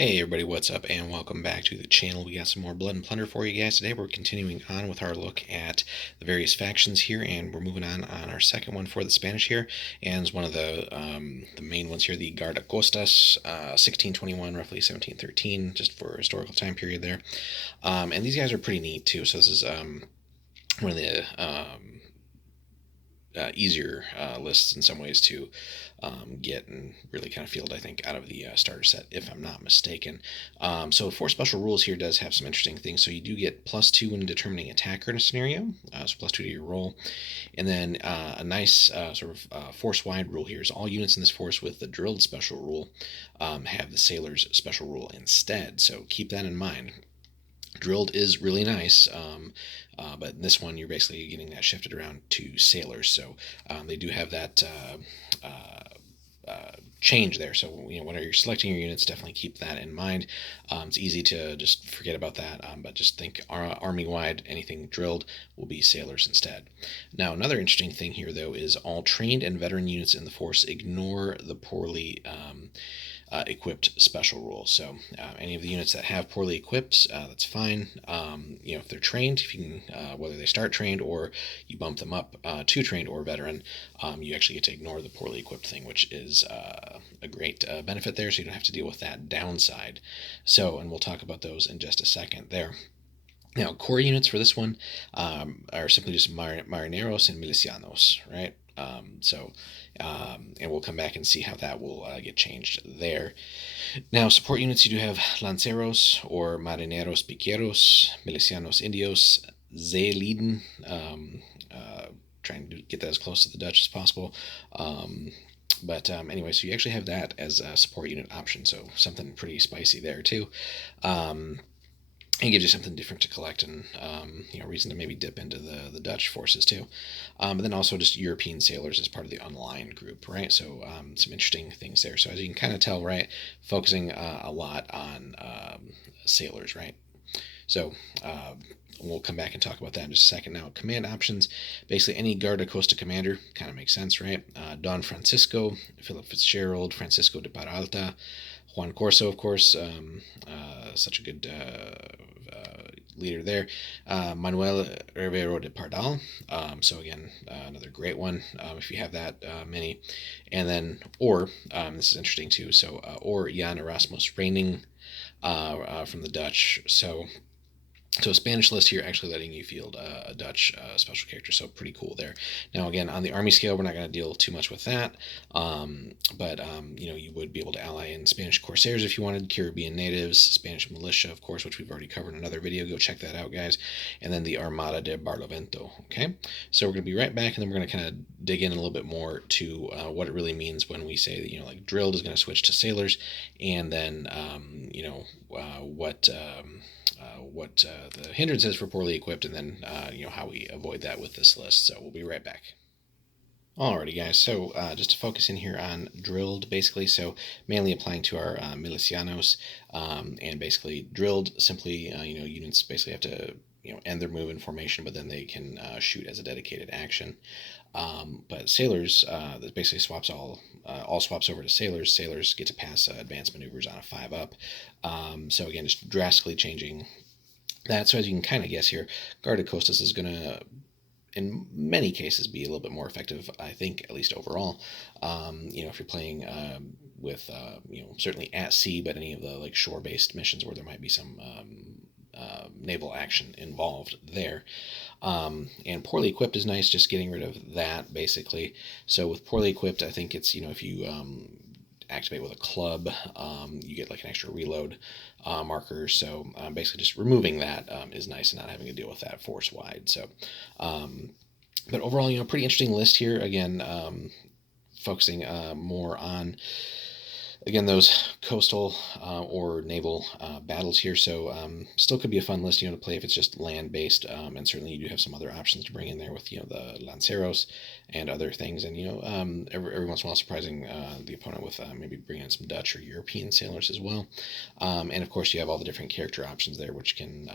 Hey everybody, what's up and welcome back to the channel. We got some more Blood and Plunder for you guys today. We're continuing on with our look at the various factions here, and we're moving on our second one for the Spanish here, and it's one of the main ones here, the Guarda Costas, 1621, roughly 1713, just for historical time period there. And these guys are pretty neat too. So this is one of the easier lists in some ways to get and really kind of field, I think, out of the starter set, if I'm not mistaken. So 4 special rules here does have some interesting things. So you do get +2 when determining attacker in a scenario, so +2 to your roll. And then a nice force-wide rule here is all units in this force with the drilled special rule have the sailor's special rule instead. So keep that in mind. Drilled is really nice, but in this one you're basically getting that shifted around to sailors. So they do have that change there. So whenever you're selecting your units, definitely keep that in mind. It's easy to just forget about that, but just think army-wide, anything drilled will be sailors instead. Now, another interesting thing here, though, is all trained and veteran units in the force ignore the poorly equipped special rule. So any of the units that have poorly equipped, that's fine. If they're trained, if you can, whether they start trained or you bump them up to trained or veteran, you actually get to ignore the poorly equipped thing, which is a great benefit there, so you don't have to deal with that downside. So, and we'll talk about those in just a second there. Now, core units for this one are simply just marineros and milicianos, right? And we'll come back and see how that will get changed there. Now, support units, you do have lanceros or marineros piqueros, milicianos indios, zeeliden, trying to get that as close to the Dutch as possible. Anyway, so you actually have that as a support unit option, so something pretty spicy there too. And gives you something different to collect, and reason to maybe dip into the Dutch forces too. But then also just European sailors as part of the online group, right? So some interesting things there. So as you can kind of tell, right, focusing a lot on sailors, right? So we'll come back and talk about that in just a second. Now, command options, basically any Guarda Costa commander, kind of makes sense, right? Don Francisco, Philip Fitzgerald, Francisco de Peralta, Juan Corso, of course, such a good leader there. Manuel Rivero de Pardal. So again, another great one if you have that many. And then, this is interesting too. So, or Jan Erasmus Reining from the Dutch. So a Spanish list here actually letting you field a Dutch special character, so pretty cool there. Now again, on the army scale, we're not going to deal too much with that, but you would be able to ally in Spanish Corsairs if you wanted, Caribbean natives, Spanish militia, of course, which we've already covered in another video. Go check that out, guys. And then the Armada de Barlovento. Okay, so we're going to be right back, and then we're going to kind of dig in a little bit more to what it really means when we say that like drilled is going to switch to sailors, and then what the hindrance is for poorly equipped, and then how we avoid that with this list. So we'll be right back. Alrighty, guys, so just to focus in here on drilled, basically, so mainly applying to our milicianos, and basically drilled simply, units basically have to end their move in formation, but then they can shoot as a dedicated action. But sailors, that basically swaps all swaps over to sailors. Sailors get to pass advanced maneuvers on a 5-up. So again, just drastically changing that. So as you can kind of guess here, Guarda Costas is going to, in many cases, be a little bit more effective, I think, at least overall. If you're playing with, certainly at sea, but any of the like shore-based missions where there might be some naval action involved there. And poorly equipped is nice, just getting rid of that, basically. So with poorly equipped, I think it's, if you activate with a club, you get like an extra reload marker. So basically just removing that is nice and not having to deal with that force-wide. So, but overall, pretty interesting list here. Again, focusing more on, again, those coastal or naval battles here. So still could be a fun list, to play if it's just land-based. And certainly you do have some other options to bring in there with, the Lanceros and other things. And, every once in a while surprising the opponent with maybe bringing in some Dutch or European sailors as well. And, of course, you have all the different character options there, which can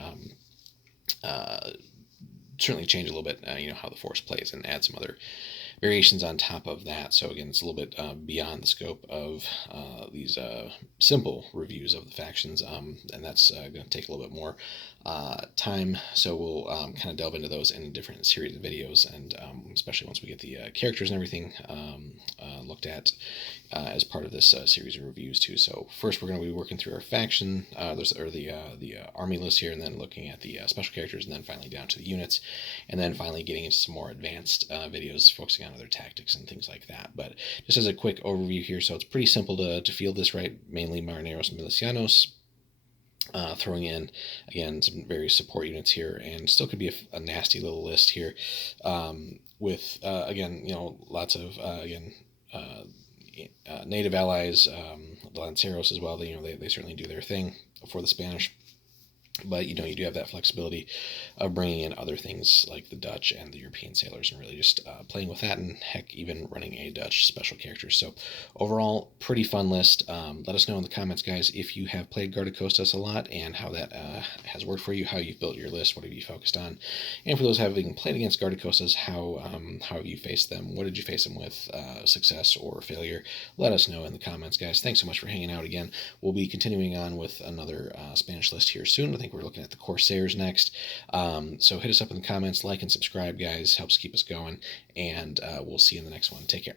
certainly change a little bit, how the force plays and add some other variations on top of that. So again, it's a little bit beyond the scope of these simple reviews of the factions, and that's going to take a little bit more time. So we'll kind of delve into those in a different series of videos, and especially once we get the characters and everything looked at as part of this series of reviews too. So first, we're going to be working through our faction, the army list here, and then looking at the special characters, and then finally down to the units, and then finally getting into some more advanced videos focusing on other tactics and things like that. But just as a quick overview here, so it's pretty simple to field this right, mainly Marineros and Milicianos. Throwing in again some various support units here, and still could be a nasty little list here, with again lots of native allies, the Lanceros as well. They certainly do their thing for the Spanish. But you do have that flexibility of bringing in other things like the Dutch and the European sailors, and really just playing with that, and heck, even running a Dutch special character. So overall, pretty fun list. Let us know in the comments, guys, if you have played Guarda Costas a lot and how that has worked for you, how you've built your list, what have you focused on, and for those having played against Guarda Costas, how have you faced them? What did you face them with, success or failure? Let us know in the comments, guys. Thanks so much for hanging out again. We'll be continuing on with another Spanish list here soon. I think we're looking at the Corsairs next. So hit us up in the comments, like and subscribe, guys. Helps keep us going. And we'll see you in the next one. Take care.